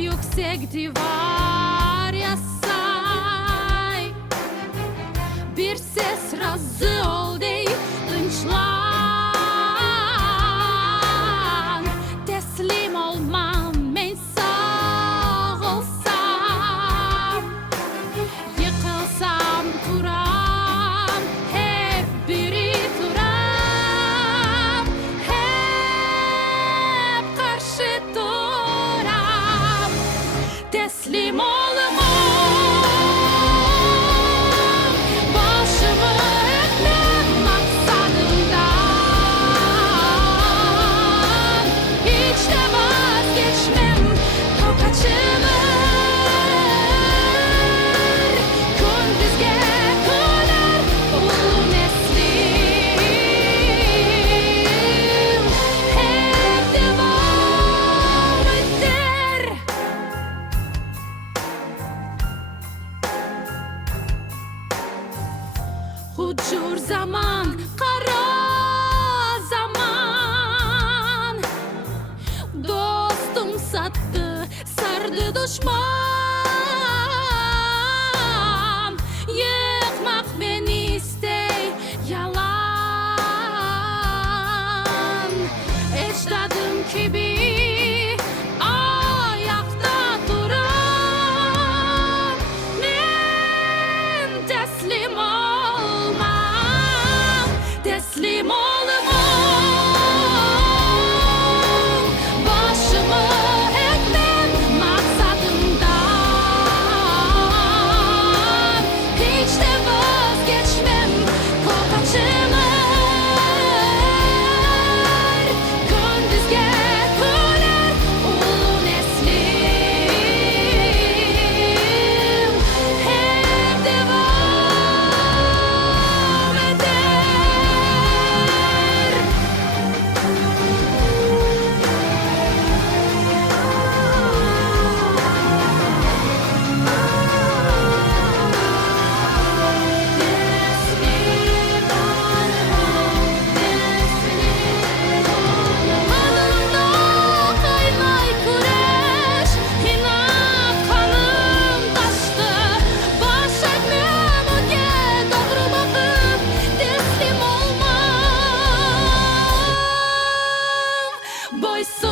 yüksek divar yasay. Bir ses razı ol deyip ınçlan. Teslim olmam men sağ olsam. Yıkılsam turam, hep biri turam. Hep karşı turam. Teslim olmam. Başımı eğmem maksadımdan. Hiç de vazgeçmem tokaçımı. Gündüzge konar ulu neslim. Hep devam eder. Hucur zaman, kara zaman. Dostum sattı, sardı düşman. Yıkmak beni istey, yalan. Ecdadım gibi ayakta duran. Men teslim olmam, teslim olmam. Başımı eğmem maksadımdan. Hiç de vazgeçmem kokaçılar. Gündüzge konar ulu neslim. Hep devam eder. Kanımda kaynay güreş, inat kanım taştı. Baş etmem öge doğru bakıp teslim olmam. Boysun